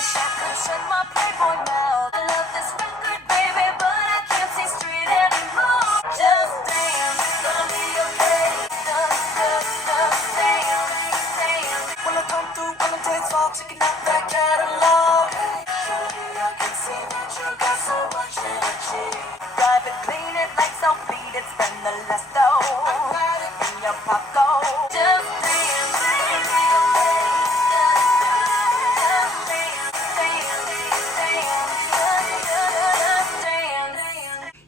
wish I could shut my playboy mouth. I love this record, baby, but I can't see straight anymore. Just dance, gonna be okay. Just dance. When I come through on the dance floor, checking out that catalog. Surely I can see that you got so much energy. Drive it, clean it, lights so beat it, spend the less though. In your pocket, just dance, baby.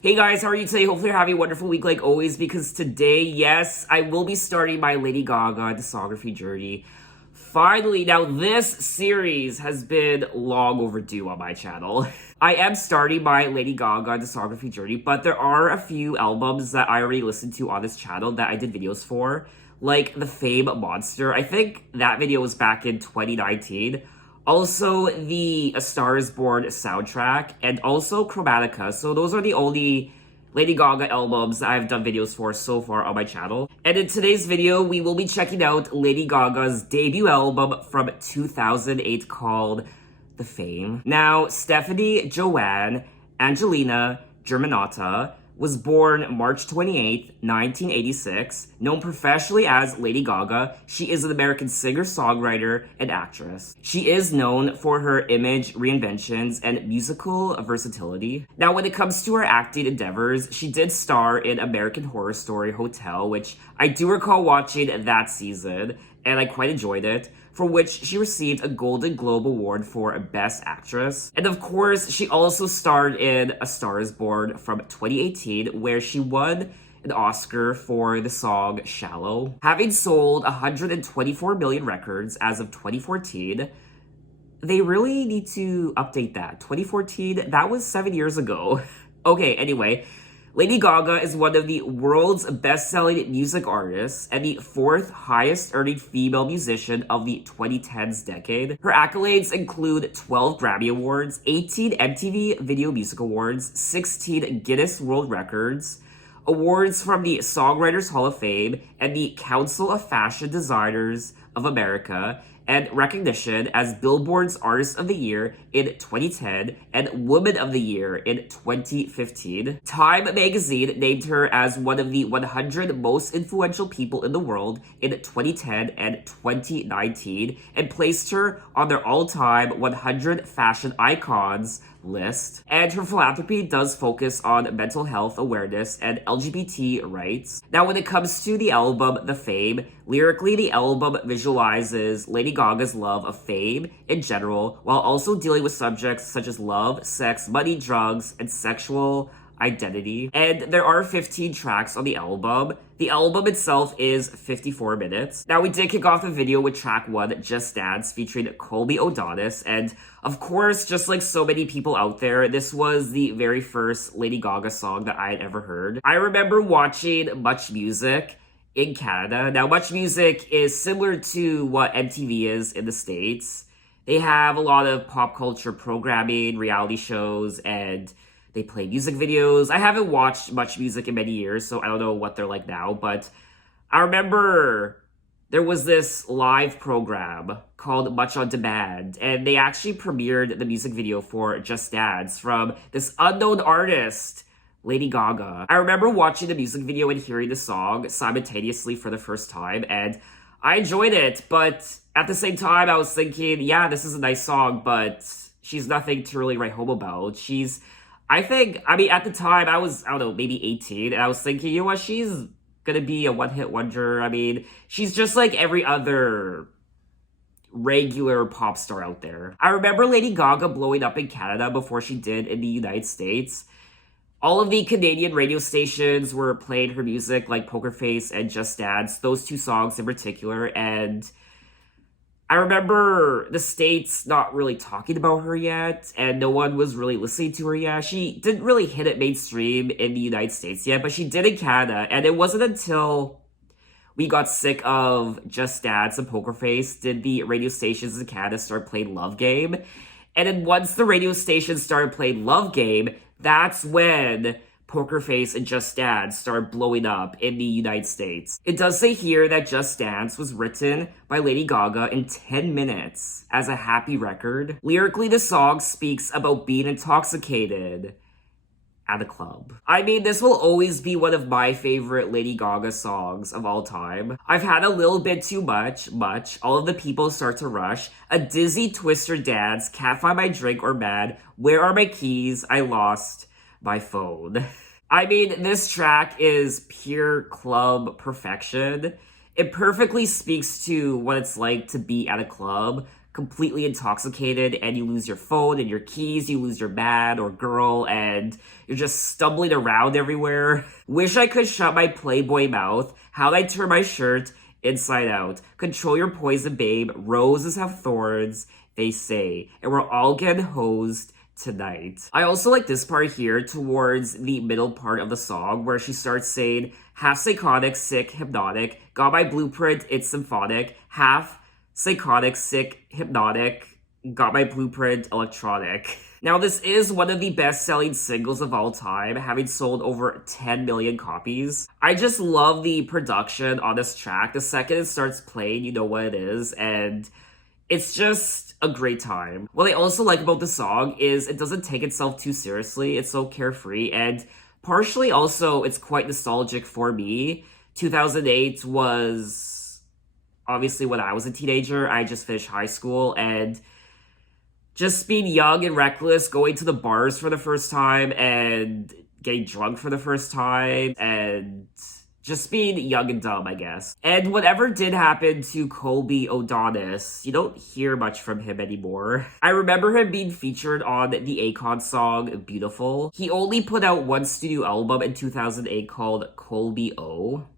Hey guys, how are you today? Hopefully you're having a wonderful week like always, because today, yes, I will be starting my Lady Gaga discography journey. Finally, now this series has been long overdue on my channel. I am starting my Lady Gaga discography journey, but there are a few albums that I already listened to on this channel that I did videos for, like the Fame Monster. I think that video was back in 2019. Also, the A Star Is Born soundtrack, and also Chromatica. So those are the only Lady Gaga albums that I've done videos for so far on my channel. And in today's video, we will be checking out Lady Gaga's debut album from 2008 called The Fame. Now, Stephanie Joanne Angelina Germanotta was born March 28, 1986. Known professionally as Lady Gaga, she is an American singer-songwriter and actress. She is known for her image reinventions and musical versatility. Now, when it comes to her acting endeavors, she did star in American Horror Story Hotel, which I do recall watching that season, and I quite enjoyed it, for which she received a Golden Globe Award for Best Actress. And of course, she also starred in A Star Is Born from 2018, where she won an Oscar for the song Shallow. Having sold 124 million records as of 2014, they really need to update that. 2014, that was 7 years ago. Okay, anyway, Lady Gaga is one of the world's best-selling music artists and the fourth highest-earning female musician of the 2010s decade. Her accolades include 12 Grammy Awards, 18 MTV Video Music Awards, 16 Guinness World Records, awards from the Songwriters Hall of Fame and the Council of Fashion Designers of America, and recognition as Billboard's Artist of the Year in 2010 and Woman of the Year in 2015. Time magazine named her as one of the 100 most influential people in the world in 2010 and 2019, and placed her on their all-time 100 fashion icons list. And her philanthropy does focus on mental health awareness and LGBT rights. Now, when it comes to the album The Fame, lyrically the album visualizes Lady Gaga's love of fame in general, while also dealing with subjects such as love, sex, money, drugs, and sexual identity. And there are 15 tracks on the album. The album itself is 54 minutes. Now, we did kick off the video with track 1, Just Dance, featuring Colby O'Donis. And of course, just like so many people out there, this was the very first Lady Gaga song that I had ever heard. I remember watching Much Music in Canada. Now, Much Music is similar to what MTV is in the States. They have a lot of pop culture programming, reality shows, and they play music videos. I haven't watched Much Music in many years, so I don't know what they're like now, but I remember there was this live program called Much On Demand, and they actually premiered the music video for Just Dance from this unknown artist, Lady Gaga. I remember watching the music video and hearing the song simultaneously for the first time, and I enjoyed it, but at the same time, I was thinking, yeah, this is a nice song, but she's nothing to really write home about. I mean, at the time, I don't know, maybe 18, and I was thinking, you know what, she's gonna be a one-hit wonder. I mean, she's just like every other regular pop star out there. I remember Lady Gaga blowing up in Canada before she did in the United States. All of the Canadian radio stations were playing her music, like Poker Face and Just Dance, those two songs in particular, and I remember the States not really talking about her yet, and no one was really listening to her yet. She didn't really hit it mainstream in the United States yet, but she did in Canada, and it wasn't until we got sick of Just Dance and Poker Face did the radio stations in Canada start playing LoveGame. And then once the radio stations started playing LoveGame, that's when Poker Face and Just Dance started blowing up in the United States. It does say here that Just Dance was written by Lady Gaga in 10 minutes as a happy record. Lyrically, the song speaks about being intoxicated at a club. I mean, this will always be one of my favorite Lady Gaga songs of all time. I've had a little bit too much. All of the people start to rush. A dizzy twister dance. Can't find my drink or mad. Where are my keys? I lost my phone. I mean, this track is pure club perfection. It perfectly speaks to what it's like to be at a club, completely intoxicated, and you lose your phone and your keys, you lose your man or girl, and you're just stumbling around everywhere. Wish I could shut my Playboy mouth. How'd I turn my shirt inside out? Control your poison, babe. Roses have thorns, they say, and we're all getting hosed tonight. I also like this part here towards the middle part of the song where she starts saying, half psychotic, sick, hypnotic, got my blueprint, it's symphonic, half psychotic, sick, hypnotic, got my blueprint, electronic. Now, this is one of the best-selling singles of all time, having sold over 10 million copies. I just love the production on this track. The second it starts playing, you know what it is, and it's just a great time. What I also like about the song is it doesn't take itself too seriously. It's so carefree, and partially also it's quite nostalgic for me. 2008 was obviously when I was a teenager. I just finished high school, and just being young and reckless, going to the bars for the first time and getting drunk for the first time, and just being young and dumb, I guess. And whatever did happen to Colby O'Donis, you don't hear much from him anymore. I remember him being featured on the Akon song Beautiful. He only put out one studio album in 2008 called Colby O.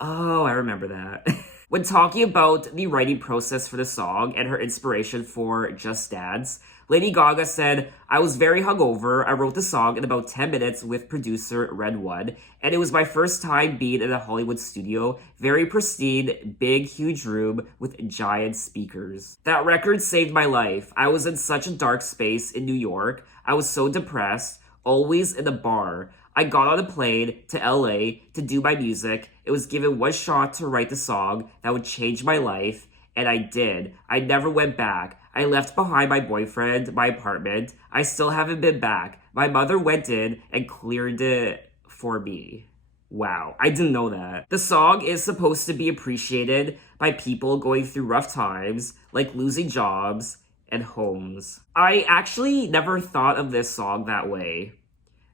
Oh, I remember that. When talking about the writing process for the song and her inspiration for Just Dance, Lady Gaga said, I was very hungover. I wrote the song in about 10 minutes with producer Red One, and it was my first time being in a Hollywood studio. Very pristine, big, huge room with giant speakers. That record saved my life. I was in such a dark space in New York. I was so depressed, always in a bar. I got on a plane to LA to do my music. It was given one shot to write the song that would change my life, and I did. I never went back. I left behind my boyfriend, my apartment. I still haven't been back. My mother went in and cleared it for me. Wow, I didn't know that. The song is supposed to be appreciated by people going through rough times, like losing jobs and homes. I actually never thought of this song that way.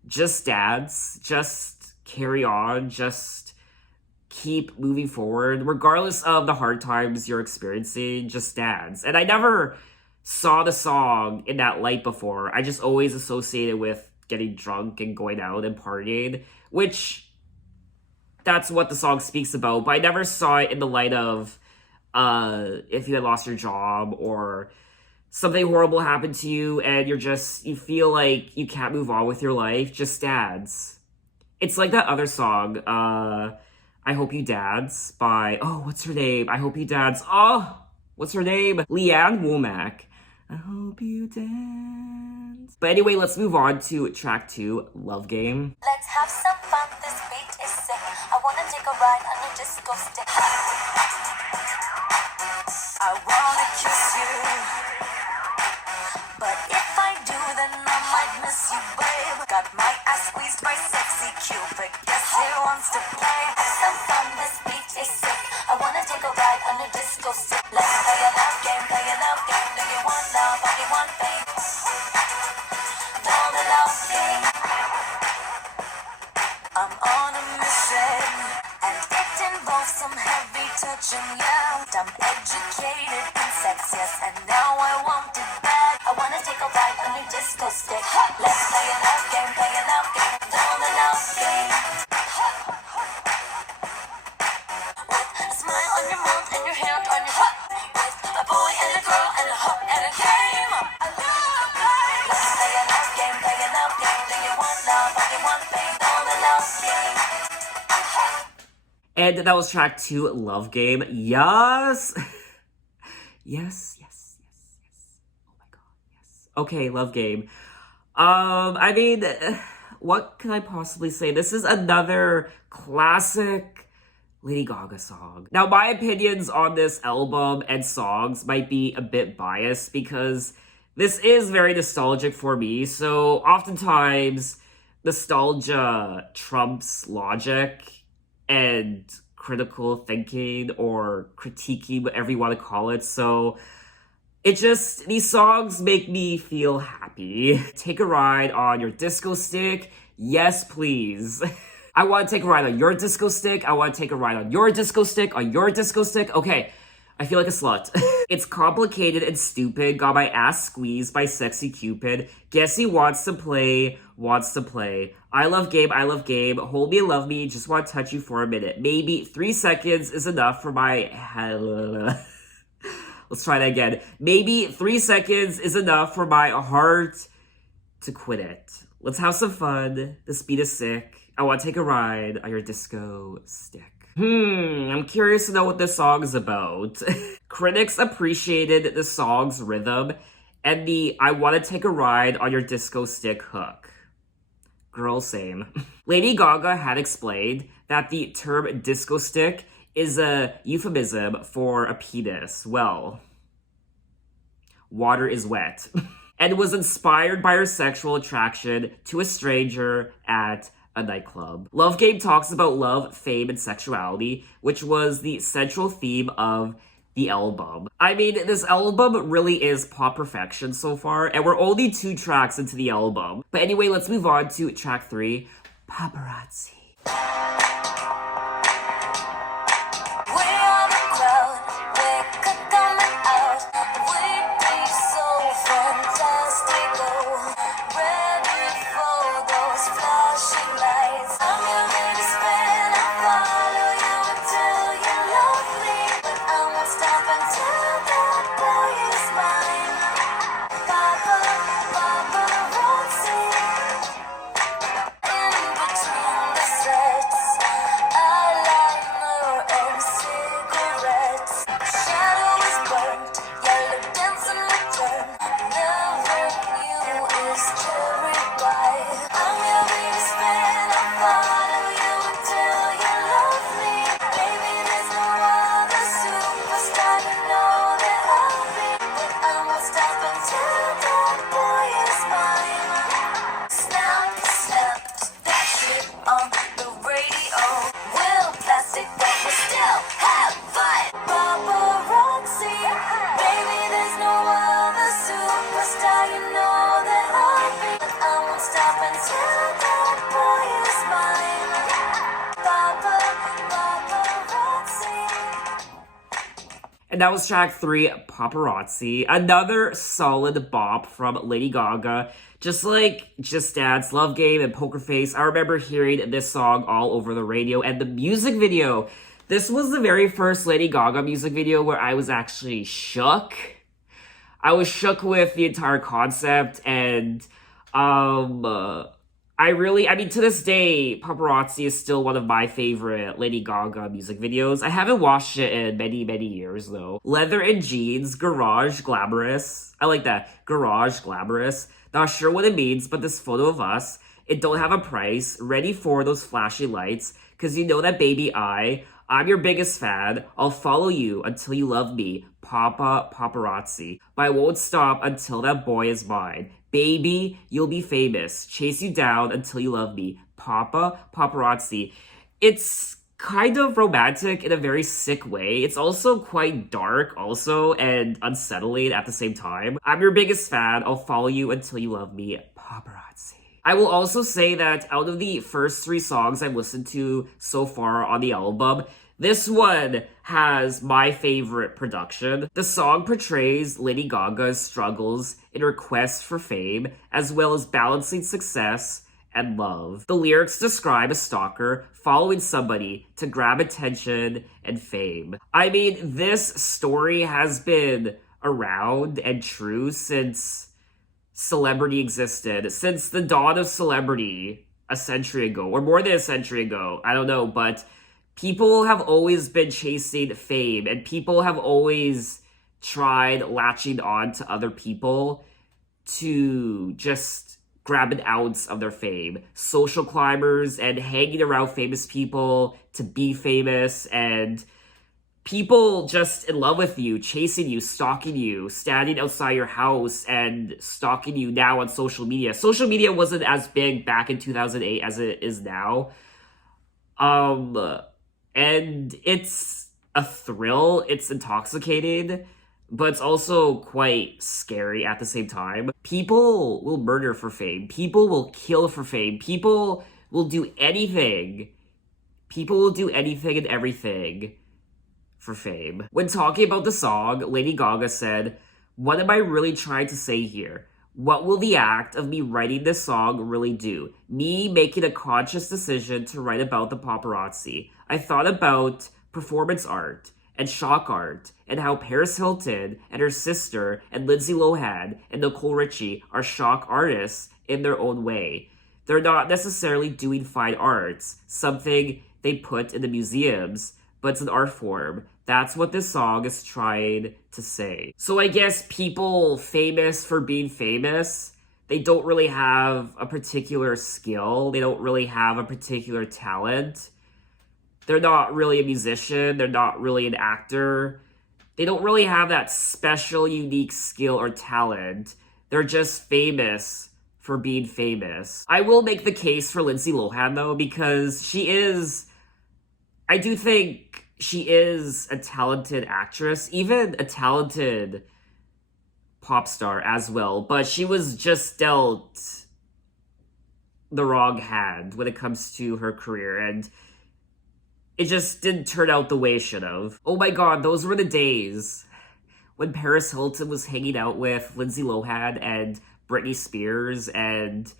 Just dance, just carry on, just keep moving forward, regardless of the hard times you're experiencing, just dance. And I never saw the song in that light before. I just always associated with getting drunk and going out and partying, which that's what the song speaks about, but I never saw it in the light of if you had lost your job or something horrible happened to you and you feel like you can't move on with your life. Just dance. It's like that other song, I Hope You Dance by, what's her name? I Hope You Dance. What's her name? Leanne Womack. I hope you dance. But anyway, let's move on to track 2, Love Game. Let's have some fun, this beat is sick. I wanna take a ride on a disco stick. I wanna kiss you, but if I do, then I might miss you, babe. Got my ass squeezed by sexy Cupid. Guess who wants to play? Have some fun, this beat is sick. I wanna take a ride on a disco stick. Let's play a love game, play a love game. Do you want love or do you want fame? Know the love game. I'm on a mission, and it involves some heavy touching, yeah. I'm educated in sex, yes, and now I want it bad. I wanna take a ride on your disco stick. Let's play a love game, play a love game. Know the love game. With a smile on your mouth and your hand on your hip. With a boy and a girl and a hook and a game. A love game. Let's play a love game, play a love game. Do you want love or do you want fame? Know the love game. And that was track 2, Love Game. Yes! Yes. Oh my god, yes. Okay, Love Game. I mean, what can I possibly say? This is another classic Lady Gaga song. Now, my opinions on this album and songs might be a bit biased because this is very nostalgic for me. So oftentimes, nostalgia trumps logic and critical thinking or critiquing, whatever you want to call it. So these songs make me feel happy. Take a ride on your disco stick. Yes, please. I want to take a ride on your disco stick. I want to take a ride on your disco stick, on your disco stick. Okay, I feel like a slut. It's complicated and stupid. Got my ass squeezed by sexy Cupid. Guess he wants to play, wants to play. I love game, I love game. Hold me, love me. Just want to touch you for a minute. Maybe 3 seconds is enough for my... Let's try that again. Maybe 3 seconds is enough for my heart to quit it. Let's have some fun. This beat is sick. I want to take a ride on your disco stick. I'm curious to know what this song is about. Critics appreciated the song's rhythm and the I want to take a ride on your disco stick hook. Girl, same. Lady Gaga had explained that the term disco stick is a euphemism for a penis. Well, water is wet. And was inspired by her sexual attraction to a stranger at a nightclub. LoveGame talks about love, fame, and sexuality, which was the central theme of the album. I mean, this album really is pop perfection so far, and we're only 2 tracks into the album. But anyway, let's move on to track 3, Paparazzi. And that was track 3, Paparazzi. Another solid bop from Lady Gaga. Just like Just Dance, Love Game, and Poker Face, I remember hearing this song all over the radio. And the music video, this was the very first Lady Gaga music video where I was actually shook. I was shook with the entire concept, and I mean, to this day, Paparazzi is still one of my favorite Lady Gaga music videos. I haven't watched it in many, many years, though. Leather and jeans, garage, glamorous. I like that. Garage, glamorous. Not sure what it means, but this photo of us, it don't have a price, ready for those flashy lights, cause you know that baby I'm your biggest fan. I'll follow you until you love me. Paparazzi. But I won't stop until that boy is mine. Baby, you'll be famous. Chase you down until you love me. Paparazzi. It's kind of romantic in a very sick way. It's also quite dark also and unsettling at the same time. I'm your biggest fan. I'll follow you until you love me. Paparazzi. I will also say that out of the first 3 songs I've listened to so far on the album, this one has my favorite production. The song portrays Lady Gaga's struggles in her quest for fame, as well as balancing success and love. The lyrics describe a stalker following somebody to grab attention and fame. I mean, this story has been around and true since celebrity existed, since the dawn of celebrity a century ago, or more than a century ago. I don't know, but people have always been chasing fame, and people have always tried latching on to other people to just grab an ounce of their fame. Social climbers and hanging around famous people to be famous, and people just in love with you, chasing you, stalking you, standing outside your house and stalking you now on social media. Social media wasn't as big back in 2008 as it is now. And it's a thrill, it's intoxicating, but it's also quite scary at the same time. People will murder for fame. People will kill for fame. People will do anything. People will do anything and everything for fame. When talking about the song, Lady Gaga said, "What am I really trying to say here? What will the act of me writing this song really do? Me making a conscious decision to write about the paparazzi. I thought about performance art and shock art and how Paris Hilton and her sister and Lindsay Lohan and Nicole Richie are shock artists in their own way. They're not necessarily doing fine arts, something they put in the museums, but it's an art form. That's what this song is trying to say." So I guess people famous for being famous, they don't really have a particular skill. They don't really have a particular talent. They're not really a musician. They're not really an actor. They don't really have that special, unique skill or talent. They're just famous for being famous. I will make the case for Lindsay Lohan, though, because I do think she is a talented actress, even a talented pop star as well, but she was just dealt the wrong hand when it comes to her career, and it just didn't turn out the way it should have. Oh my god, those were the days when Paris Hilton was hanging out with Lindsay Lohan and Britney Spears, and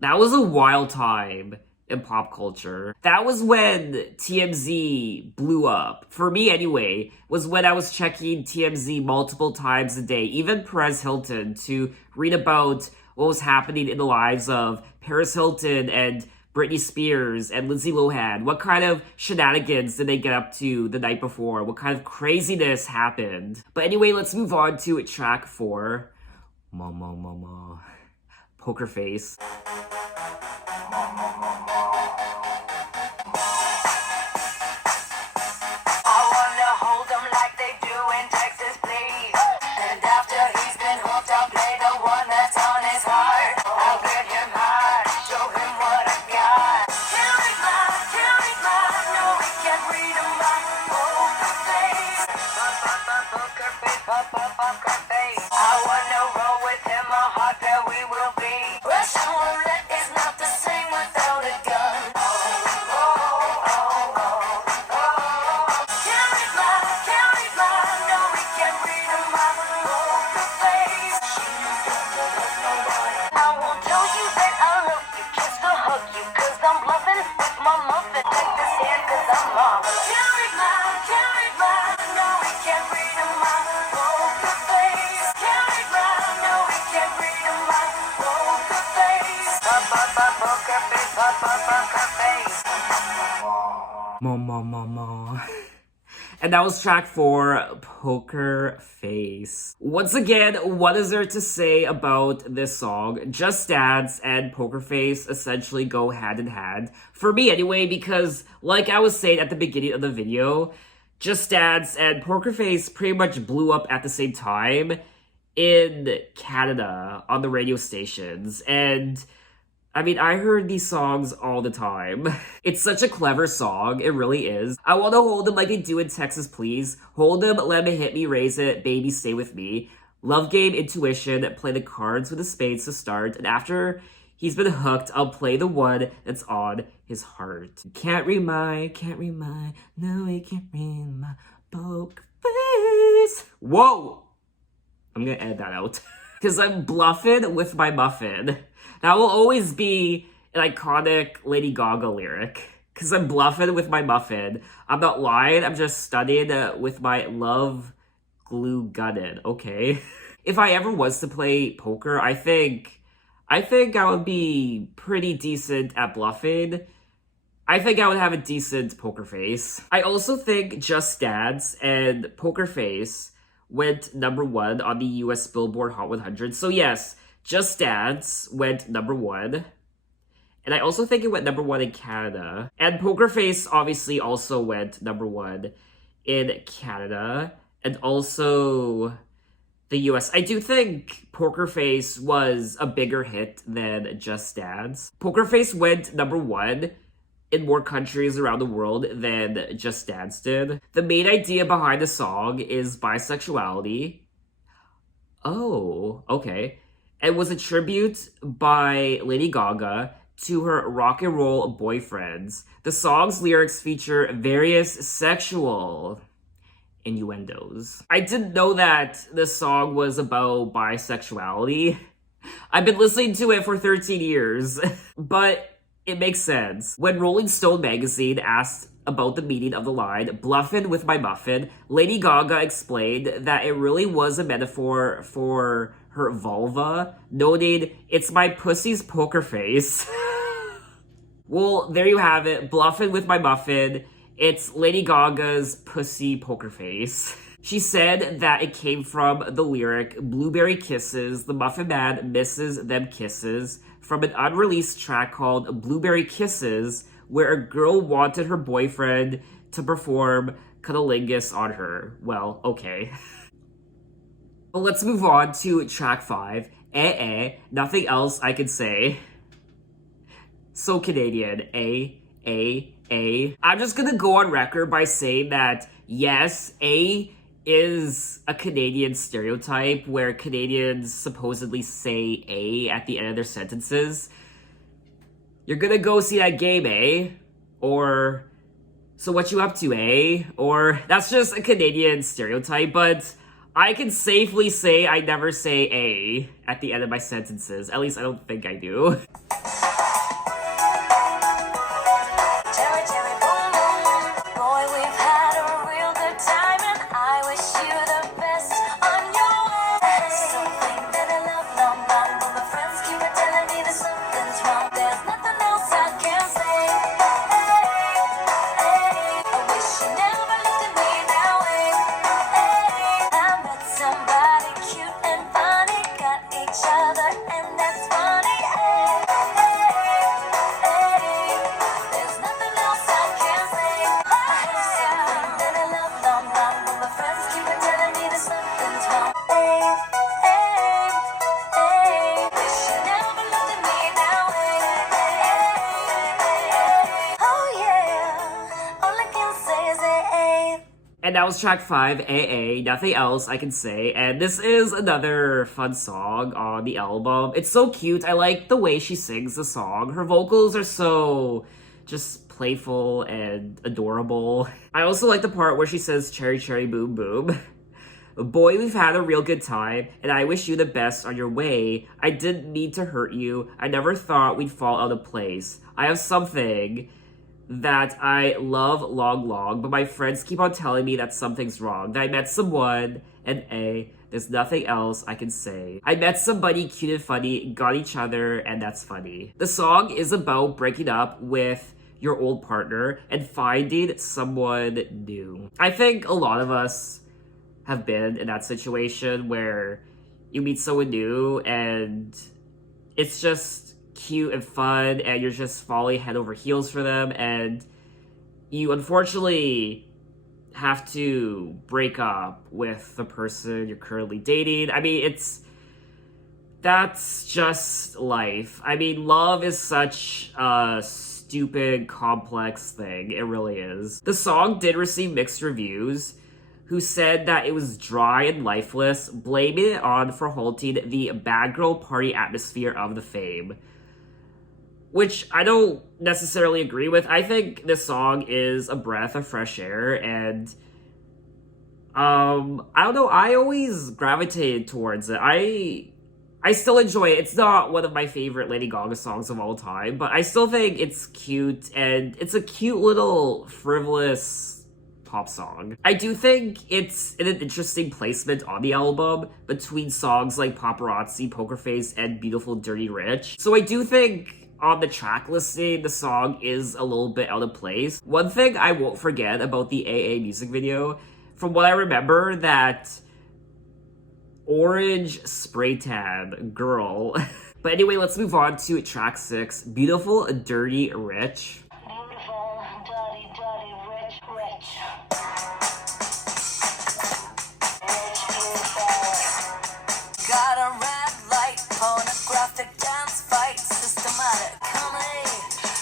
that was a wild time in pop culture. That was when TMZ blew up. For me anyway, was when I was checking TMZ multiple times a day, even Perez Hilton, to read about what was happening in the lives of Paris Hilton and Britney Spears and Lindsay Lohan. What kind of shenanigans did they get up to the night before? What kind of craziness happened? But anyway, let's move on to track 4. Mama. Poker Face. Mama. And that was track 4, Poker Face. Once again, what is there to say about this song? Just Dance and Poker Face essentially go hand in hand. For me anyway, because like I was saying at the beginning of the video, Just Dance and Poker Face pretty much blew up at the same time in Canada on the radio stations. And I mean, I heard these songs all the time. It's such a clever song, it really is. I want to hold him like they do in Texas Please. Hold him, let me hit me, raise it, baby stay with me. LoveGame, Intuition, play the cards with the spades to start. And after he's been hooked, I'll play the one that's on his heart. Can't read my, no he can't read my poker face. Whoa! I'm gonna edit that out. Because I'm bluffing with my muffin. That will always be an iconic Lady Gaga lyric. Because I'm bluffing with my muffin. I'm not lying, I'm just studying with my love glue gunning, okay? If I ever was to play poker, I think I would be pretty decent at bluffing. I think I would have a decent poker face. I also think Just Dance and Poker Face went #1 on the US Billboard Hot 100. So yes, Just Dance went number one. And I also think it went number one in Canada. And Poker Face obviously also went number one in Canada. And also the US. I do think Poker Face was a bigger hit than Just Dance. Poker Face went number one in more countries around the world than Just Dance did. The main idea behind the song is bisexuality. Oh, okay. It was a tribute by Lady Gaga to her rock and roll boyfriends. The song's lyrics feature various sexual innuendos. I didn't know that the song was about bisexuality. I've been listening to it for 13 years, but it makes sense. When Rolling Stone magazine asked about the meaning of the line, "Bluffin' with my muffin," Lady Gaga explained that it really was a metaphor for her vulva, noting, "It's my pussy's poker face." Well, there you have it. Bluffin' with my muffin. It's Lady Gaga's pussy poker face. She said that it came from the lyric, "Blueberry Kisses, the Muffin Man misses them kisses," from an unreleased track called Blueberry Kisses, where a girl wanted her boyfriend to perform cunnilingus on her. Well, okay. But let's move on to track 5, Nothing Else I Can Say. So Canadian, I'm just gonna go on record by saying that, yes, is a Canadian stereotype where Canadians supposedly say A at the end of their sentences. You're gonna go see that game, eh? Or, so what you up to, eh? Or, that's just a Canadian stereotype, but I can safely say I never say A at the end of my sentences. At least I don't think I do. Cherry, cherry, boom, boom. Boy, we've had a real good time, and I wish you the best on your way. Something that I love, long, long, but my friends keep on telling me that something's wrong. There's nothing else I can say. I wish you never looked at me that way. I met somebody cute and funny, got each other, and that's funny. There's nothing else I can say. I have something that I love, long, long, but my friends keep on telling me that something's wrong. Wish you never looked at me that way. Oh yeah, all I can say is And that was track 5, Nothing Else I Can Say. And this is another fun song on the album. It's so cute. I like the way she sings the song. Her vocals are so just playful and adorable. I also like the part where she says, "Cherry, cherry, boom, boom." "Boy, we've had a real good time, and I wish you the best on your way. I didn't mean to hurt you. I never thought we'd fall out of place. I have something that I love long, long, but my friends keep on telling me that something's wrong. That I met someone, and there's nothing else I can say. I met somebody cute and funny, got each other, and that's funny." The song is about breaking up with your old partner and finding someone new. I think a lot of us have been in that situation where you meet someone new and it's just cute and fun and you're just falling head over heels for them, and you unfortunately have to break up with the person you're currently dating. I mean, that's just life. I mean, love is such a stupid, complex thing. It really is. The song did receive mixed reviews, who said that it was dry and lifeless, blaming it on for halting the bad girl party atmosphere of the fame. Which I don't necessarily agree with. I think this song is a breath of fresh air, and I don't know, I always gravitated towards it. I still enjoy it. It's not one of my favorite Lady Gaga songs of all time, but I still think it's cute, and it's a cute little frivolous pop song. I do think it's in an interesting placement on the album between songs like Paparazzi, Poker Face, and Beautiful Dirty Rich. So I do think on the track listing, the song is a little bit out of place. One thing I won't forget about the music video, from what I remember, that orange spray tan girl. But anyway, let's move on to track 6, Beautiful, Dirty, Rich. Beautiful, dirty, dirty, rich, rich. Rich, beautiful. Got a red light, pornographic dance fight, systematic comedy.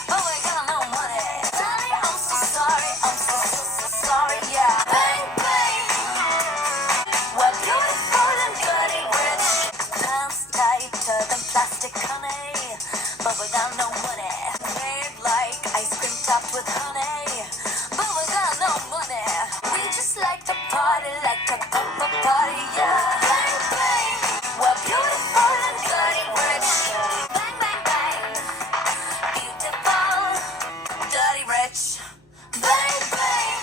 But we got no money. Daddy, I'm so sorry, so sorry, yeah. Bang, bang. We're beautiful and dirty, rich. Dance tighter than plastic, honey. But we got no money. Made like ice cream topped with honey. But we got no money. We just like to party, party, yeah. Bang, bang. We're beautiful and dirty, rich. Bang, bang, bang. Beautiful, dirty, rich. Bang, bang.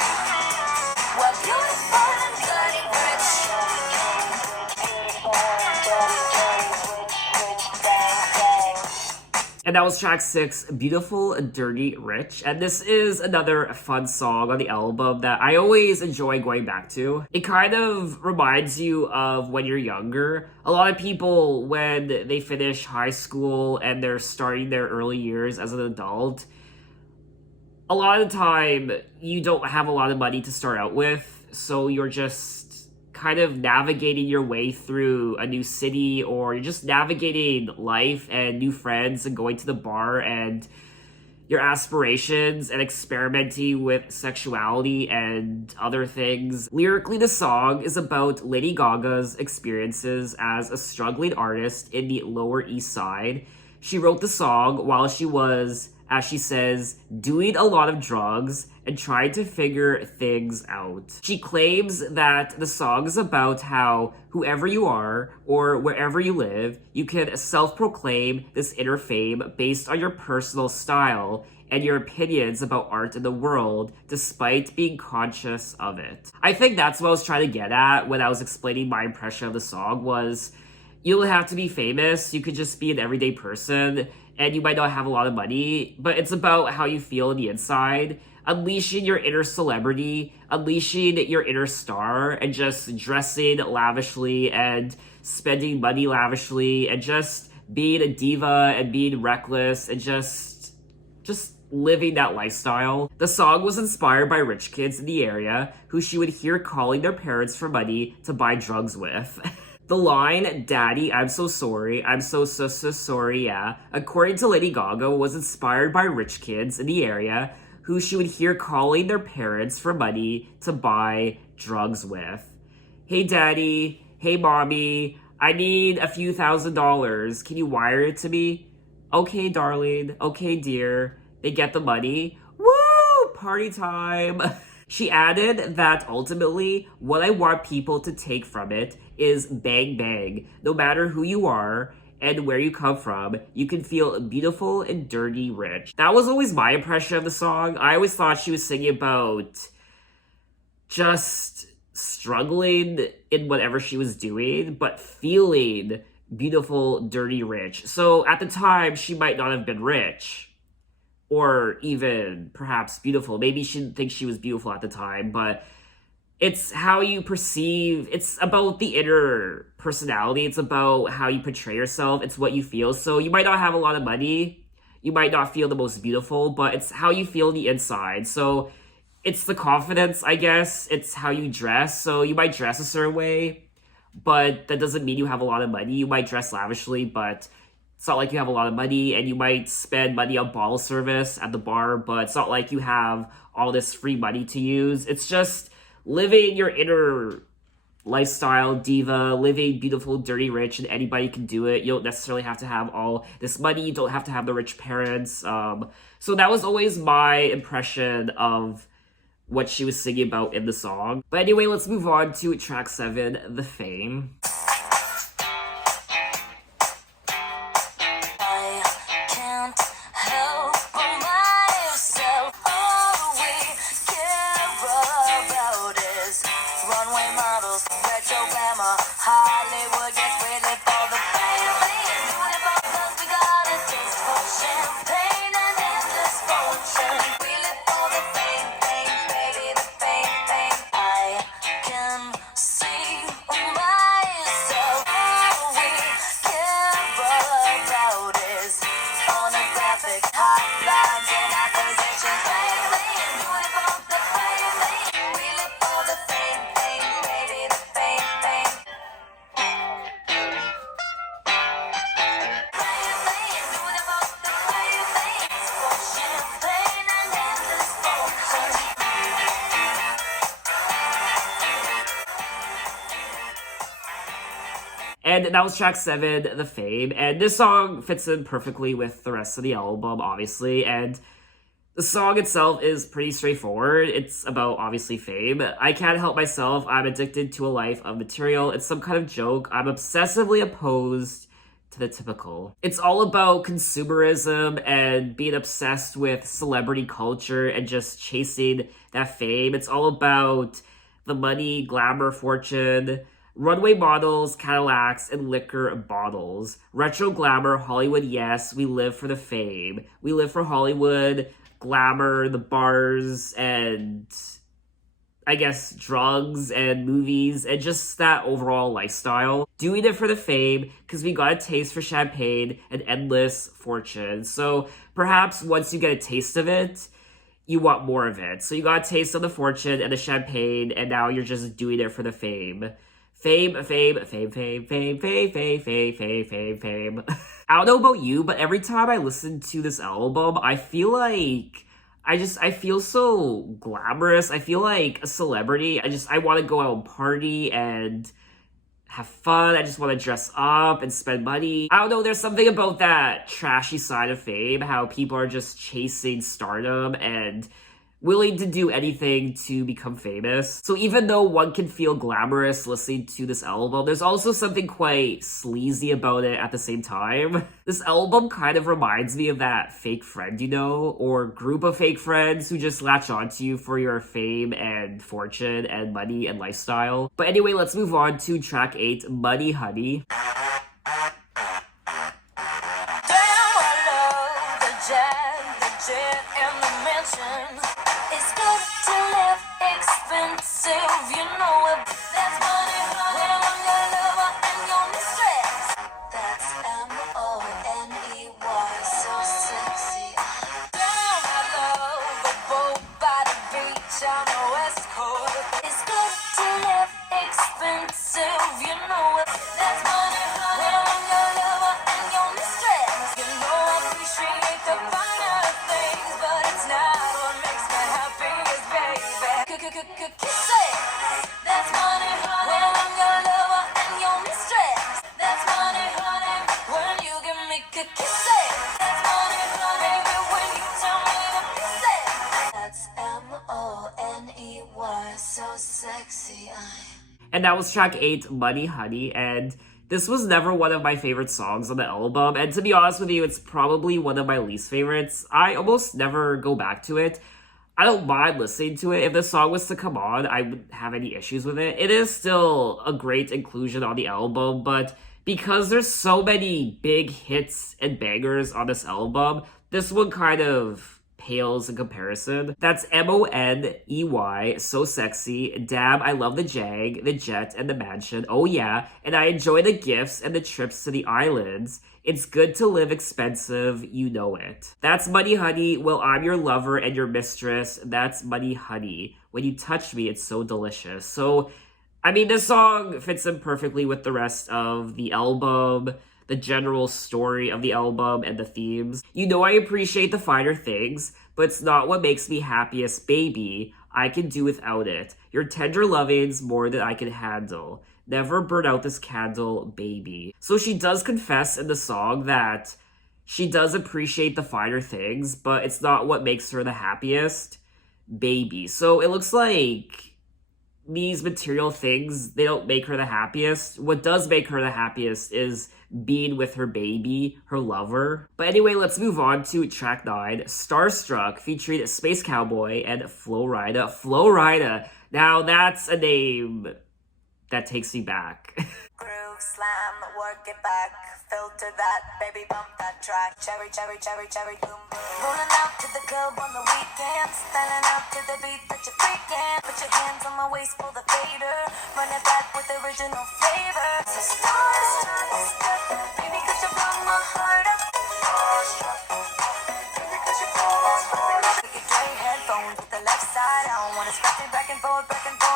We're beautiful and dirty, rich. Beautiful, dirty, dirty, rich, bang, bang. And that was track 6, Beautiful, Dirty, Rich. And this is another fun song on the album that I always enjoy going back to. It kind of reminds you of when you're younger. A lot of people, when they finish high school and they're starting their early years as an adult, a lot of the time you don't have a lot of money to start out with, so you're just kind of navigating your way through a new city, or you're just navigating life and new friends and going to the bar and your aspirations and experimenting with sexuality and other things. Lyrically, the song is about Lady Gaga's experiences as a struggling artist in the Lower East Side. She wrote the song while she was, as she says, doing a lot of drugs and trying to figure things out. She claims that the song is about how whoever you are or wherever you live, you can self-proclaim this inner fame based on your personal style and your opinions about art in the world, despite being conscious of it. I think that's what I was trying to get at when I was explaining my impression of the song was, you don't have to be famous, you could just be an everyday person, and you might not have a lot of money, but it's about how you feel on the inside, unleashing your inner celebrity, unleashing your inner star, and just dressing lavishly and spending money lavishly and just being a diva and being reckless and just living that lifestyle. The song was inspired by rich kids in the area who she would hear calling their parents for money to buy drugs with. The line, "Daddy, I'm so sorry, I'm so sorry, yeah," according to Lady Gaga, was inspired by rich kids in the area who she would hear calling their parents for money to buy drugs with. "Hey, Daddy, hey, Mommy, I need a few $1,000s. Can you wire it to me?" "Okay, darling. Okay, dear." They get the money. Woo! Party time! She added that ultimately, what I want people to take from it is bang bang. No matter who you are and where you come from, you can feel beautiful and dirty rich. That was always my impression of the song. I always thought she was singing about just struggling in whatever she was doing, but feeling beautiful, dirty, rich. So at the time, she might not have been rich, or even perhaps beautiful. Maybe she didn't think she was beautiful at the time, but it's how you perceive. It's about the inner personality. It's about how you portray yourself. It's what you feel. So you might not have a lot of money. You might not feel the most beautiful, but it's how you feel on the inside. So it's the confidence, I guess. It's how you dress. So you might dress a certain way, but that doesn't mean you have a lot of money. You might dress lavishly, but it's not like you have a lot of money, and you might spend money on bottle service at the bar, but it's not like you have all this free money to use. It's just living your inner lifestyle, diva, living beautiful, dirty, rich, and anybody can do it. You don't necessarily have to have all this money. You don't have to have the rich parents. So that was always my impression of what she was singing about in the song. But anyway, let's move on to track 7, The Fame. And that was track 7, The Fame. And this song fits in perfectly with the rest of the album, obviously. And the song itself is pretty straightforward. It's about, obviously, fame. I can't help myself. I'm addicted to a life of material. It's some kind of joke. I'm obsessively opposed to the typical. It's all about consumerism and being obsessed with celebrity culture and just chasing that fame. It's all about the money, glamour, fortune, runway models, Cadillacs, and liquor bottles. Retro glamour, Hollywood, yes, we live for the fame. We live for Hollywood, glamour, the bars, and I guess drugs and movies and just that overall lifestyle. Doing it for the fame because we got a taste for champagne and endless fortune. So perhaps once you get a taste of it, you want more of it. So you got a taste of the fortune and the champagne, and now you're just doing it for the fame. Fame, fame, fame, fame, fame, fame, fame, fame, fame, fame, fame. I don't know about you, but every time I listen to this album, I feel like I feel so glamorous. I feel like a celebrity. I want to go out and party and have fun. I just want to dress up and spend money. I don't know, there's something about that trashy side of fame, how people are just chasing stardom and willing to do anything to become famous. So even though one can feel glamorous listening to this album, there's also something quite sleazy about it at the same time. This album kind of reminds me of that fake friend, you know, or group of fake friends who just latch onto you for your fame and fortune and money and lifestyle. But anyway, let's move on to track 8, Money Honey. Damn, I love the jet, and the mansion. It's good to live expensive, you know it. That's money, honey. When I'm your lover and your mistress. That's M-O-N-E-Y, so sexy. Damn, I love the boat by the beach on the west coast. It's good to live expensive, you know it. That's money, honey. When I'm your lover and your mistress. You know I appreciate the finer things, but it's not what makes me happiest, baby. Kiss it. That's money, honey. When I'm your lover and your mistress. That's money, honey. When you give me kiss it. That's money, honey. Baby, when you tell me to kiss it. That's M-O-N-E-Y, so sexy. And that was track 8, Money Honey, and this was never one of my favorite songs on the album, and to be honest with you, it's probably one of my least favorites. I almost never go back to it. I don't mind listening to it. If the song was to come on, I wouldn't have any issues with it. It is still a great inclusion on the album, but because there's so many big hits and bangers on this album, this one kind of pales in comparison. That's M-O-N-E-Y, so sexy. Damn, I love the Jag, the jet, and the mansion. Oh yeah, and I enjoy the gifts and the trips to the islands. It's good to live expensive, you know it. That's Money Honey. Well, I'm your lover and your mistress. That's Money Honey. When you touch me, it's so delicious. So, I mean, this song fits in perfectly with the rest of the album, the general story of the album, and the themes. You know I appreciate the finer things, but it's not what makes me happiest, baby. I can do without it. Your tender loving's more than I can handle. Never burn out this candle, baby. So she does confess in the song that she does appreciate the finer things, but it's not what makes her the happiest, baby. So it looks like these material things, they don't make her the happiest. What does make her the happiest is being with her baby, her lover. But anyway, let's move on to track 9, Starstruck, featuring Space Cowboy and Flo Rida. Flo Rida. Now that's a name that takes me back. Groove slam, work it back, filter that, baby bump that track. Cherry, cherry, cherry, cherry, boom, boom. Rolling out to the club on the weekend, styling out to the beat that you're freaking. Put your hands on my waist, pull the fader, run it back with original flavor. So starstruck, baby, 'cause you blow my heart up. Starstruck, baby, 'cause you blow my heart up. Take your gray headphones with the left side on, wanna scratch it back and forth,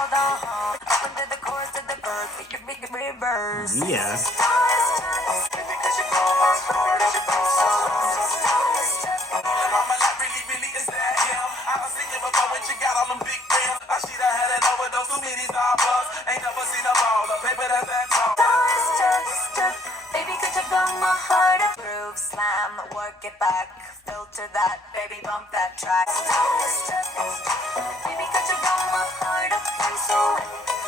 uh-huh. Up into the chorus to the verse, make it reverse. Yeah. Starstruck, baby, 'cause you blow my heart up. Mama, like really is that him? I was thinking before when she got all them big rims. I should have had an overdose, too many Starbucks. Ain't never seen a baller, paper that's that tall. Starstruck. work it back. Filter that, baby, bump that track. Starstruck, baby, got you on my heart up, I'm so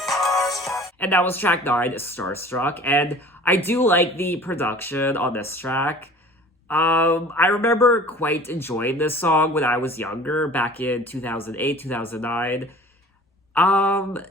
starstruck. And that was track 9, Starstruck. And I do like the production on this track. I remember quite enjoying this song when I was younger, back in 2008, 2009.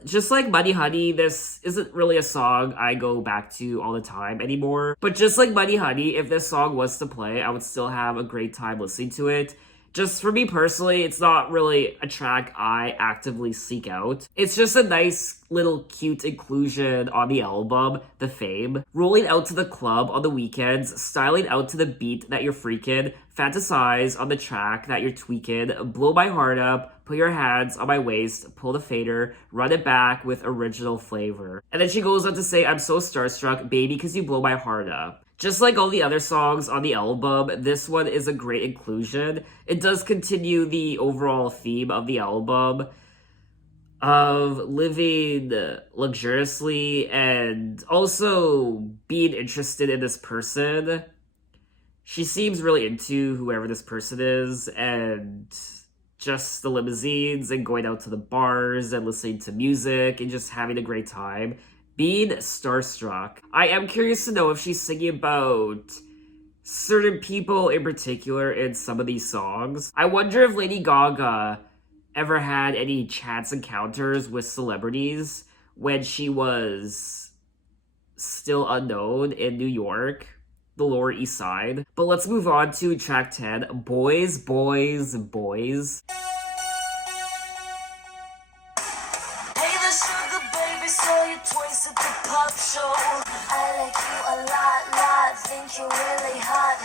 Just like Money Honey, this isn't really a song I go back to all the time anymore. But just like Money Honey, if this song was to play, I would still have a great time listening to it. Just for me personally, it's not really a track I actively seek out. It's just a nice little cute inclusion on the album, The Fame. Rolling out to the club on the weekends, styling out to the beat that you're freaking, fantasize on the track that you're tweaking, blow my heart up, put your hands on my waist, pull the fader, run it back with original flavor. And then she goes on to say, I'm so starstruck, baby, cause you blow my heart up. Just like all the other songs on the album, this one is a great inclusion. It does continue the overall theme of the album of living luxuriously and also being interested in this person. She seems really into whoever this person is, and just the limousines and going out to the bars and listening to music and just having a great time. Being starstruck. I am curious to know if she's singing about certain people in particular in some of these songs. I wonder if Lady Gaga ever had any chance encounters with celebrities when she was still unknown in New York, the Lower East Side. But let's move on to track 10, Boys, Boys, Boys. Hey, the sugar baby, saw you twice at the pop show. I like you a lot, think you're really hot.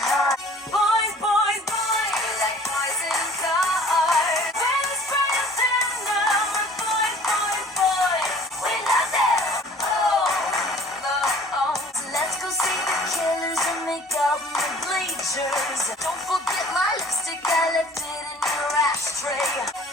Boys, boys, boys, we like boys in cars. We're the sprayers in them. Boys, boys, boys, we love them. So let's go see the Killers and make out in the bleachers. Don't forget my lipstick, I left it in your ashtray.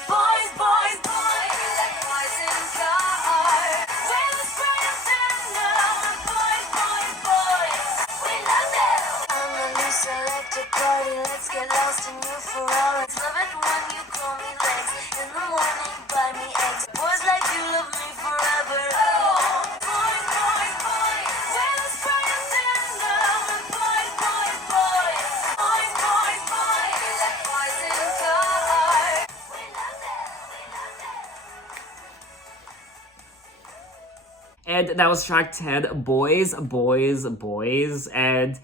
Boys, boys, boys, we like boys in cars. We're the sprayers in them. Boys, boys, boys, we love them. I'm a loose electric party, let's get lost in your Ferraris. Love it when you call me legs. In the morning, buy me eggs. Boys like you love me forever. Boys, boys, boys, we're the sprayers in them. Boys, boys, boys, boys, boys, boys, we like boys in cars. We love them, we love them. And that was track 10, Boys, Boys, Boys. And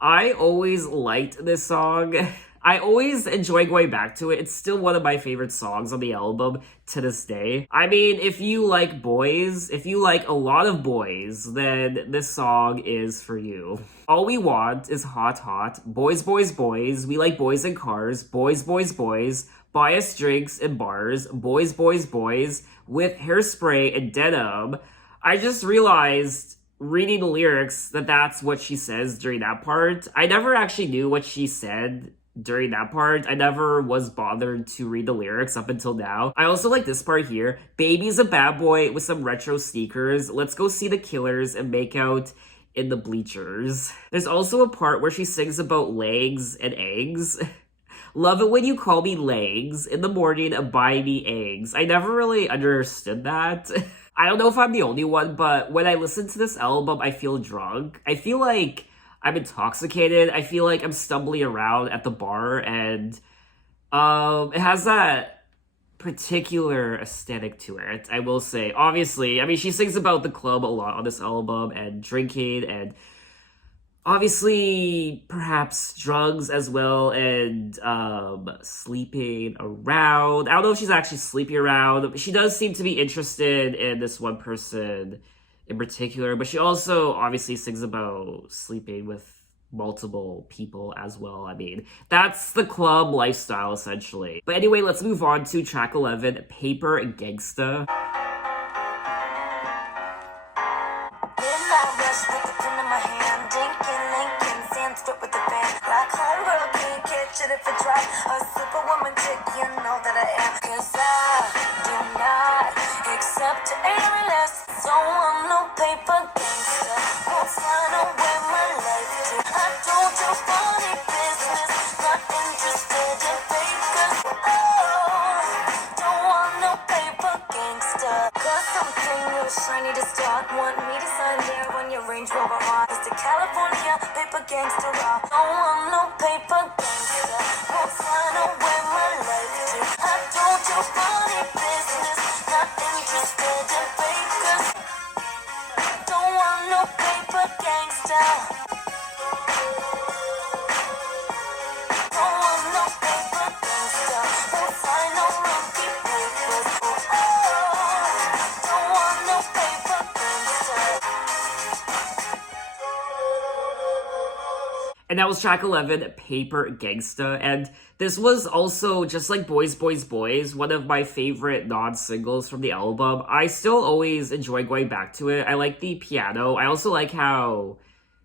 I always liked this song. I always enjoy going back to it. It's still one of my favorite songs on the album to this day. I mean, if you like boys, if you like a lot of boys, then this song is for you. All we want is hot, hot. Boys, boys, boys. We like boys in cars. Boys, boys, boys. Buy us drinks in bars. Boys, boys, boys. With hairspray and denim. I just realized reading the lyrics that that's what she says during that part. I never actually knew what she said during that part. I never was bothered to read the lyrics up until now. I also like this part here. Baby's a bad boy with some retro sneakers. Let's go see the Killers and make out in the bleachers. There's also a part where she sings about legs and eggs. Love it when you call me legs. In the morning, buy me eggs. I never really understood that. I don't know if I'm the only one, but when I listen to this album, I feel drunk. I feel like I'm intoxicated. I feel like I'm stumbling around at the bar, and it has that particular aesthetic to it, I will say. Obviously, I mean, she sings about the club a lot on this album, and drinking, and obviously perhaps drugs as well, and sleeping around. I don't know if she's actually sleeping around. She does seem to be interested in this one person in particular, but she also obviously sings about sleeping with multiple people as well. I mean, that's the club lifestyle essentially. But anyway, let's move on to track 11, Paper and Gangsta. Midnight rush with the pen in my hand, dinking, linking, Sanskrit with the band. Like homegirl can't catch it if it dry. A super woman chick, you know that I am. 'Cause I do not accept any less. So I'm no paper gangster. Won't sign away my life to. I don't do funny business. Don't want no paper gangster. Won't sign away my life too. I told you funny business. Not interested in fakers. Don't want no paper gangster. Don't want no paper gangster. Won't sign no monkey papers. Don't want no paper gangster. And that was track 11, Paper Gangsta. And this was also, just like Boys, Boys, Boys, one of my favorite non-singles from the album. I still always enjoy going back to it. I like the piano. I also like how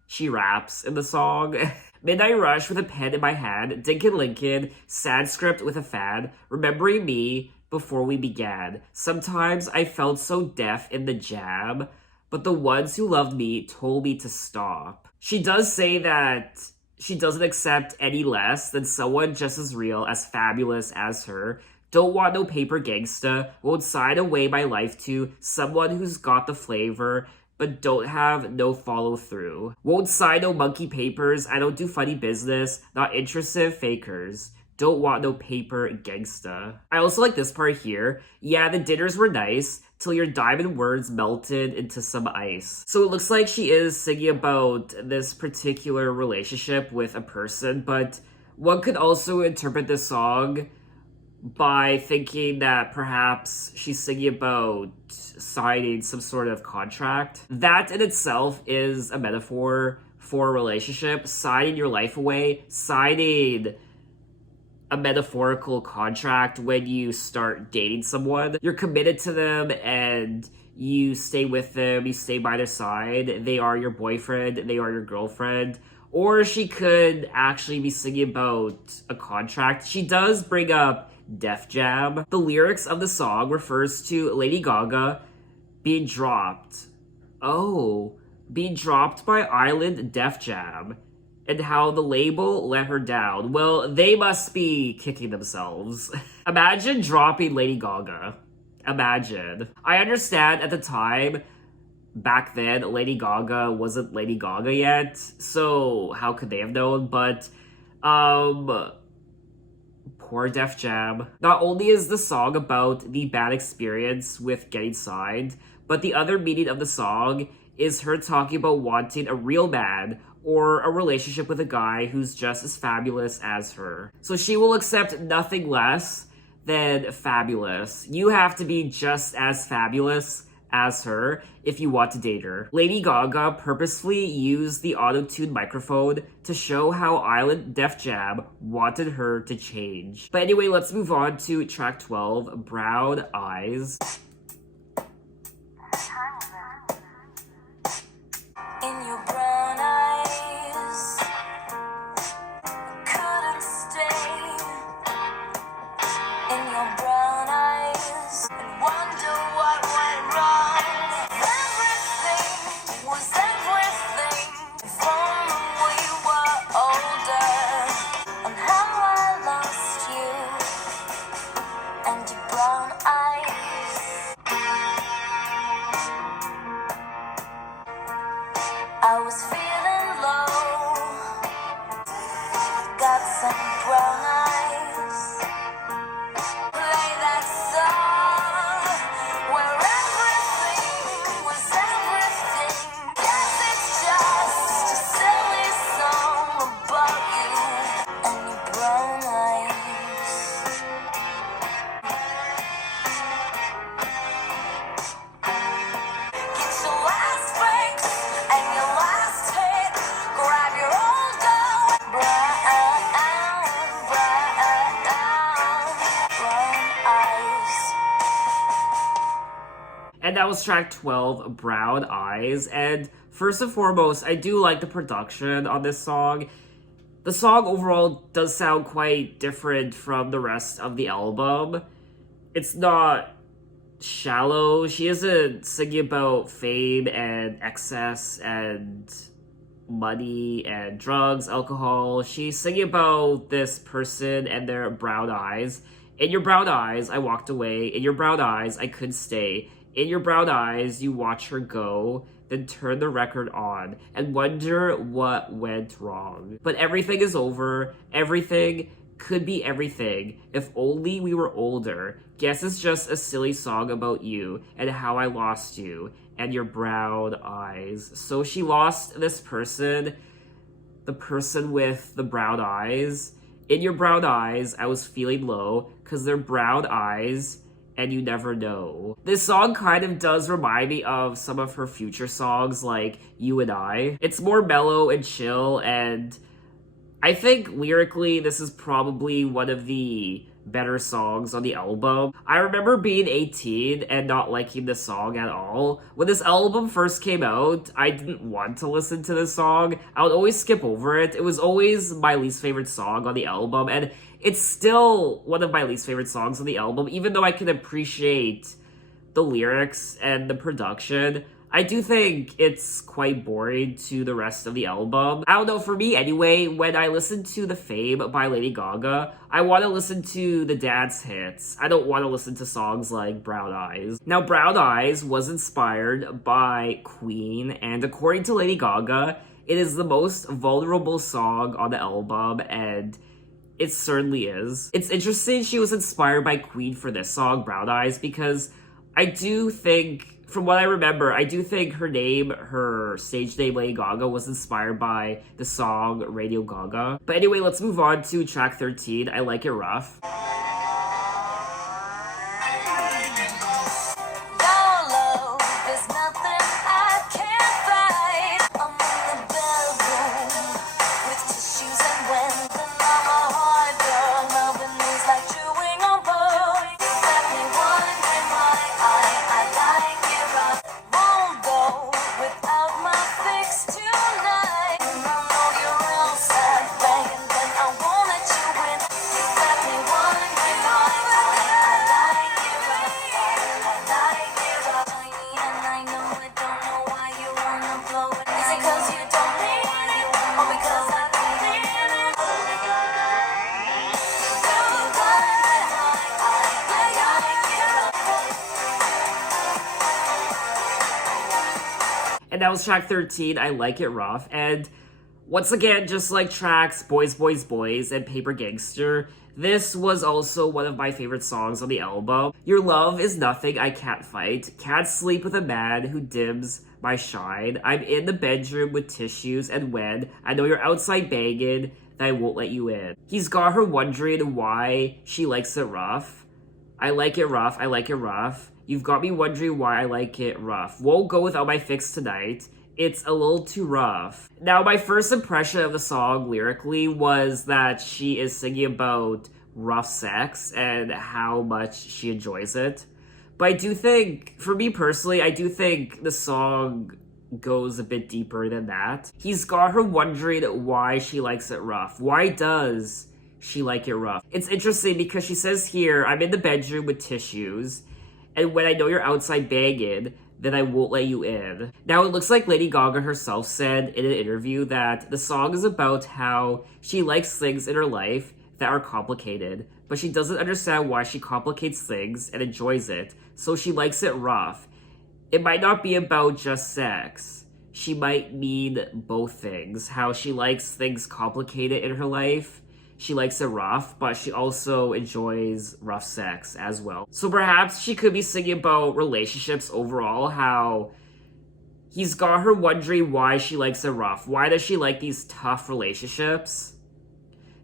she raps in the song. Midnight Rush with a pen in my hand. Dinkin' Lincoln. Sad Script with a fan. Remembering me before we began. Sometimes I felt so deaf in the jam, but the ones who loved me told me to stop. She does say that she doesn't accept any less than someone just as real, as fabulous as her. Don't want no paper gangsta. Won't sign away my life to someone who's got the flavor, but don't have no follow through. Won't sign no monkey papers. I don't do funny business. Not interested in fakers. Don't want no paper gangsta. I also like this part here. Yeah, the dinners were nice till your diamond words melted into some ice. So it looks like she is singing about this particular relationship with a person, but one could also interpret this song by thinking that perhaps she's singing about signing some sort of contract. That in itself is a metaphor for a relationship. Signing your life away, signing a metaphorical contract when you start dating someone. You're committed to them and you stay with them, you stay by their side. They are your boyfriend, they are your girlfriend. Or she could actually be singing about a contract. She does bring up Def Jam. The lyrics of the song refers to Lady Gaga being dropped. Oh, being dropped by Island Def Jam. And how the label let her down. Well, they must be kicking themselves. Imagine dropping Lady Gaga. Imagine. I understand at the time, back then, Lady Gaga wasn't Lady Gaga yet, so how could they have known? But, poor Def Jam. Not only is the song about the bad experience with getting signed, but the other meaning of the song is her talking about wanting a real man or a relationship with a guy who's just as fabulous as her. So she will accept nothing less than fabulous. You have to be just as fabulous as her if you want to date her. Lady Gaga purposefully used the auto-tune microphone to show how Island Def Jam wanted her to change. But anyway, let's move on to track 12, Brown Eyes. In your brown eyes, couldn't stay. In your brown eyes, and wonder what went wrong. Everything was everything from when we were older, and how I lost you and your brown eyes. I was feeling low, got some brown eyes. Play that song where everything was everything. Yes, it's just a silly song about you and your brown eyes. Get your last fix and your last hit. Grab your old gun. Brown eyes. And that was track 12, Brown Eyes. And first and foremost, I do like the production on this song. The song overall does sound quite different from the rest of the album. It's not shallow. She isn't singing about fame and excess and money and drugs, alcohol. She's singing about this person and their brown eyes. In your brown eyes, I walked away. In your brown eyes, I couldn't stay. In your brown eyes, you watch her go. then turn the record on and wonder what went wrong. But everything is over. Everything could be everything if only we were older. Guess it's just a silly song about you and how I lost you and your brown eyes. So she lost this person, the person with the brown eyes. In your brown eyes, I was feeling low because they're brown eyes and you never know. This song kind of does remind me of some of her future songs like You and I. It's more mellow and chill, and I think lyrically this is probably one of the better songs on the album. I remember being 18 and not liking this song at all. When this album first came out, I didn't want to listen to this song. I would always skip over it. It was always my least favorite song on the album, and it's still one of my least favorite songs on the album, even though I can appreciate the lyrics and the production. I do think it's quite boring to the rest of the album. I don't know, for me anyway, when I listen to The Fame by Lady Gaga, I want to listen to the dance hits. I don't want to listen to songs like Brown Eyes. Now, Brown Eyes was inspired by Queen, and according to Lady Gaga, it is the most vulnerable song on the album, and it certainly is. It's interesting she was inspired by Queen for this song, Brown Eyes, because I do think, from what I remember, I do think her stage name, Lady Gaga, was inspired by the song Radio Gaga. But anyway, let's move on to track 13, I Like It Rough. And that was track 13, I Like It Rough. And once again, just like tracks Boys, Boys, Boys and Paper Gangster, this was also one of my favorite songs on the album. Your love is nothing I can't fight. Can't sleep with a man who dims my shine. I'm in the bedroom with tissues, and when I know you're outside banging, that I won't let you in. He's got her wondering why she likes it rough. I like it rough, I like it rough. You've got me wondering why I like it rough. Won't go without my fix tonight. It's a little too rough. Now, my first impression of the song lyrically was that she is singing about rough sex and how much she enjoys it. But I do think, for me personally, I do think the song goes a bit deeper than that. He's got her wondering why she likes it rough. Why does she like it rough? It's interesting because she says here, I'm in the bedroom with tissues, and when I know you're outside banging, then I won't let you in. Now, it looks like Lady Gaga herself said in an interview that the song is about how she likes things in her life that are complicated, but she doesn't understand why she complicates things and enjoys it, so she likes it rough. It might not be about just sex. She might mean both things. How she likes things complicated in her life, she likes it rough, but she also enjoys rough sex as well. So perhaps she could be singing about relationships overall, how he's got her wondering why she likes it rough. Why does she like these tough relationships?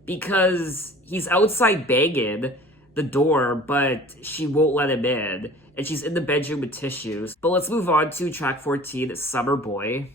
Because he's outside banging the door, but she won't let him in, and she's in the bedroom with tissues. But let's move on to track 14, Summer Boy.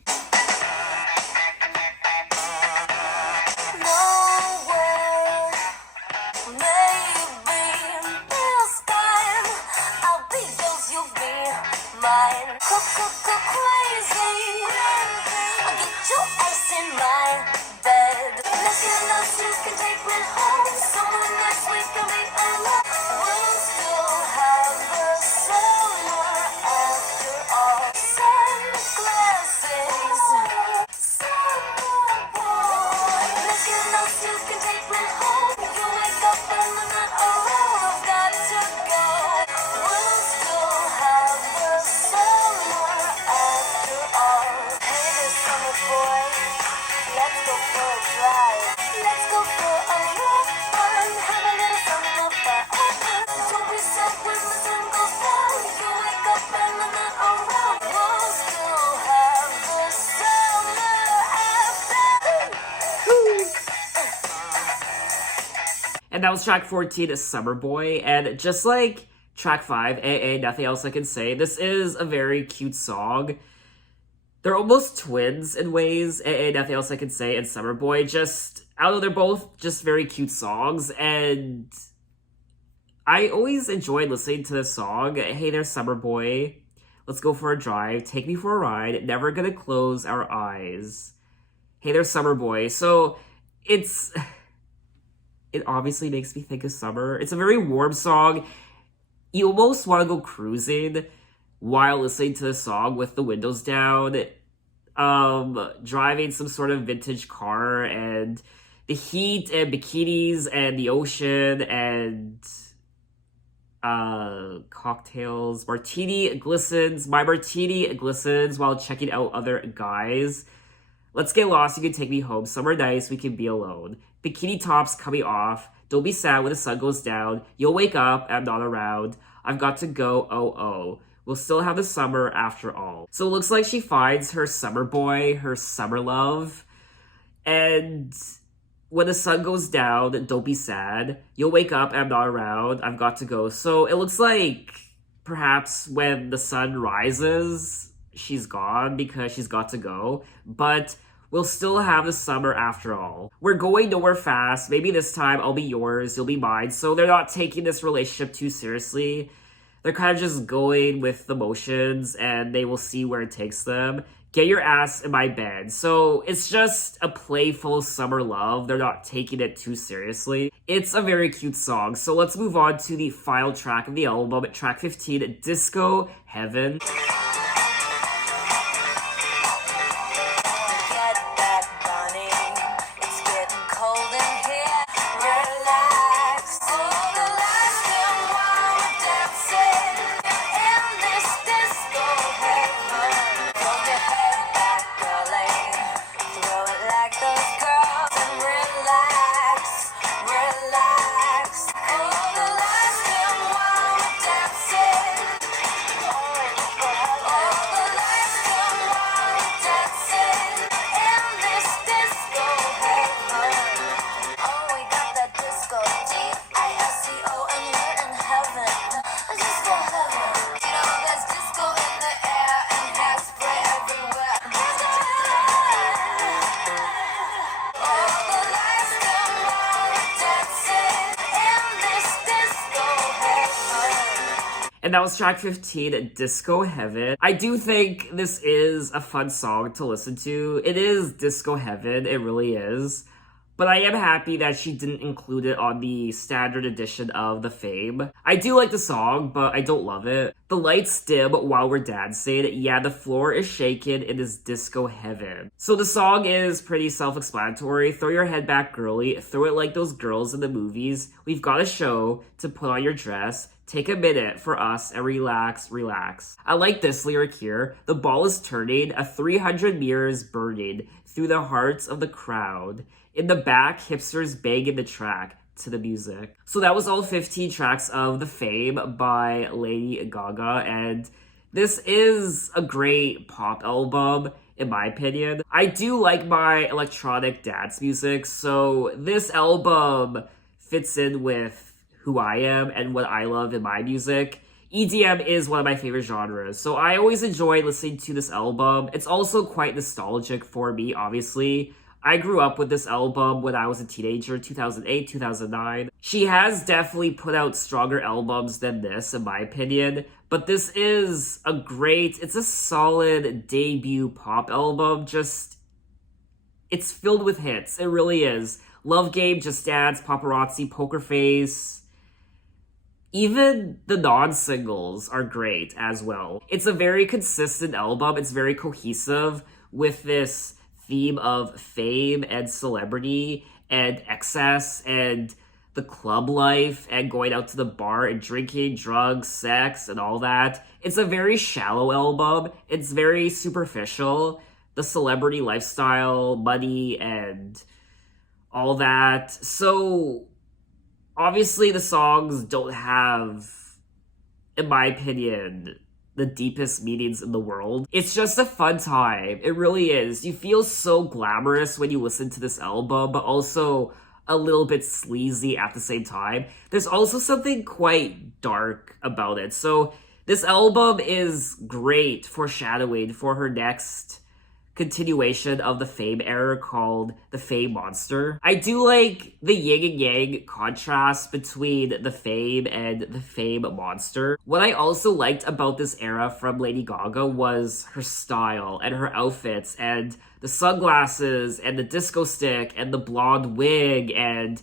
And that was track 14, is Summer Boy. And just like track 5, AA, Nothing Else I Can Say, this is a very cute song. They're almost twins in ways, AA, Nothing Else I Can Say, and Summer Boy. I don't know, they're both just very cute songs, and I always enjoyed listening to this song. Hey there, Summer Boy. Let's go for a drive. Take me for a ride. Never gonna close our eyes. Hey there, Summer Boy. So, it obviously makes me think of summer. It's a very warm song. You almost want to go cruising while listening to the song with the windows down, driving some sort of vintage car, and the heat and bikinis and the ocean and cocktails. My martini glistens while checking out other guys. Let's get lost, you can take me home. Somewhere nice, we can be alone. Bikini tops coming off. Don't be sad when the sun goes down. You'll wake up, I'm not around. I've got to go, oh oh. We'll still have the summer after all. So it looks like she finds her summer boy, her summer love. And when the sun goes down, don't be sad. You'll wake up, I'm not around. I've got to go. So it looks like perhaps when the sun rises, she's gone because she's got to go. But we'll still have the summer after all. We're going nowhere fast. Maybe this time I'll be yours, you'll be mine. So they're not taking this relationship too seriously. They're kind of just going with the motions and they will see where it takes them. Get your ass in my bed. So it's just a playful summer love. They're not taking it too seriously. It's a very cute song. So let's move on to the final track of the album, track 15, Disco Heaven. And that was track 15, Disco Heaven. I do think this is a fun song to listen to. It is Disco Heaven, it really is. But I am happy that she didn't include it on the standard edition of the Fame. I do like the song, but I don't love it. The lights dim while we're dancing. Yeah, the floor is shaking. It is disco heaven. So the song is pretty self-explanatory. Throw your head back, girly. Throw it like those girls in the movies. We've got a show to put on your dress. Take a minute for us and relax, relax. I like this lyric here. The ball is turning, a 300 mirrors burning through the hearts of the crowd. In the back, hipsters banging the track to the music. So that was all 15 tracks of The Fame by Lady Gaga, and this is a great pop album, in my opinion. I do like my electronic dance music, so this album fits in with who I am and what I love in my music. EDM is one of my favorite genres, so I always enjoy listening to this album. It's also quite nostalgic for me, obviously. I grew up with this album when I was a teenager, 2008, 2009. She has definitely put out stronger albums than this, in my opinion, but this is it's a solid debut pop album. It's filled with hits. It really is. LoveGame, Just Dance, Paparazzi, Poker Face. Even the non-singles are great as well. It's a very consistent album. It's very cohesive with this theme of fame and celebrity and excess and the club life and going out to the bar and drinking, drugs, sex, and all that. It's a very shallow album. It's very superficial. The celebrity lifestyle, money, and all that. So obviously the songs don't have, in my opinion, the deepest meanings in the world. It's just a fun time. It really is. You feel so glamorous when you listen to this album, but also a little bit sleazy at the same time. There's also something quite dark about it. So this album is great foreshadowing for her next continuation of the Fame era called the Fame Monster. I do like the yin and yang contrast between the Fame and the Fame Monster. What I also liked about this era from Lady Gaga was her style and her outfits and the sunglasses and the disco stick and the blonde wig, and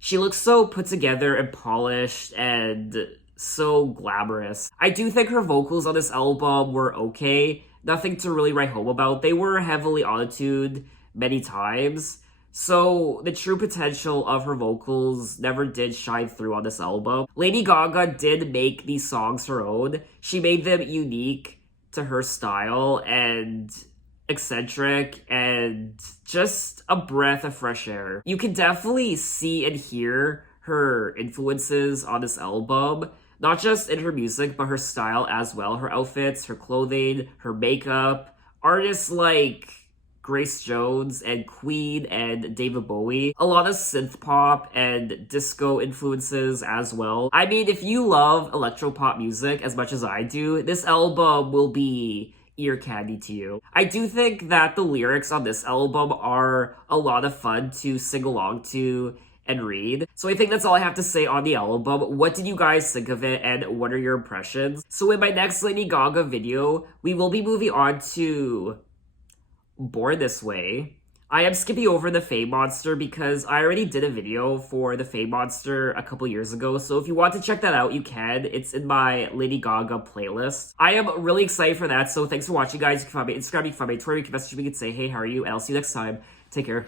she looks so put together and polished and so glamorous. I do think her vocals on this album were okay. Nothing to really write home about. They were heavily auto-tuned many times. So the true potential of her vocals never did shine through on this album. Lady Gaga did make these songs her own. She made them unique to her style and eccentric and just a breath of fresh air. You can definitely see and hear her influences on this album, not just in her music, but her style as well. Her outfits, her clothing, her makeup. Artists like Grace Jones and Queen and David Bowie. A lot of synth pop and disco influences as well. I mean, if you love electropop music as much as I do, this album will be ear candy to you. I do think that the lyrics on this album are a lot of fun to sing along to and read. So I think that's all I have to say on the album. What did you guys think of it, and what are your impressions? So in my next Lady Gaga video, we will be moving on to Born This Way. I am skipping over the Fame Monster because I already did a video for the Fame Monster a couple years ago, so if you want to check that out, you can. It's in my Lady Gaga playlist. I am really excited for that, so thanks for watching, guys. You can find me on Instagram, you can find me on Twitter, you can message me, you can say, hey, how are you? And I'll see you next time. Take care.